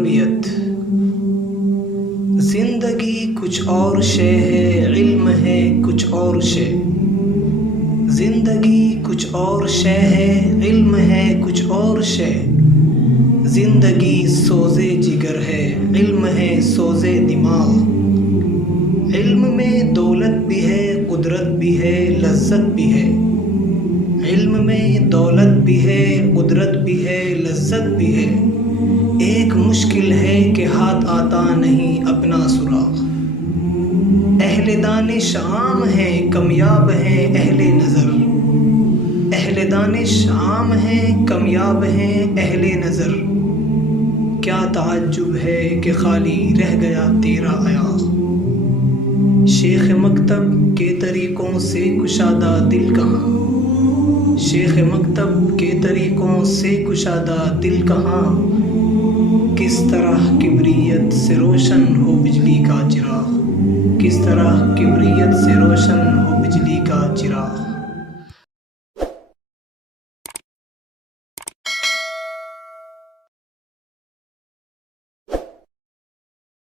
تربیت۔ زندگی کچھ اور شے ہے، علم ہے کچھ اور شے۔ زندگی کچھ اور شے ہے، علم ہے کچھ اور شے۔ زندگی سوزے جگر ہے، علم ہے سوزے دماغ۔ علم میں دولت بھی ہے، قدرت بھی ہے، لذت بھی ہے۔ علم میں دولت بھی ہے، قدرت بھی ہے، لذت بھی ہے۔ ایک مشکل ہے کہ ہاتھ آتا نہیں اپنا سراغ۔ اہل دانش عام ہیں، کامیاب ہیں اہل نظر۔ اہل دانش عام ہیں، کامیاب ہیں اہل نظر۔ کیا تعجب ہے کہ خالی رہ گیا تیرا ایاغ۔ شیخ مکتب کے طریقوں سے کشادہ دل کہاں۔ شیخ مکتب کے طریقوں سے کشادہ دل کہاں۔ کس طرح کبریت سے روشن ہو بجلی کا چراغ۔ کس طرح کبریت سے روشن ہو بجلی کا چراغ۔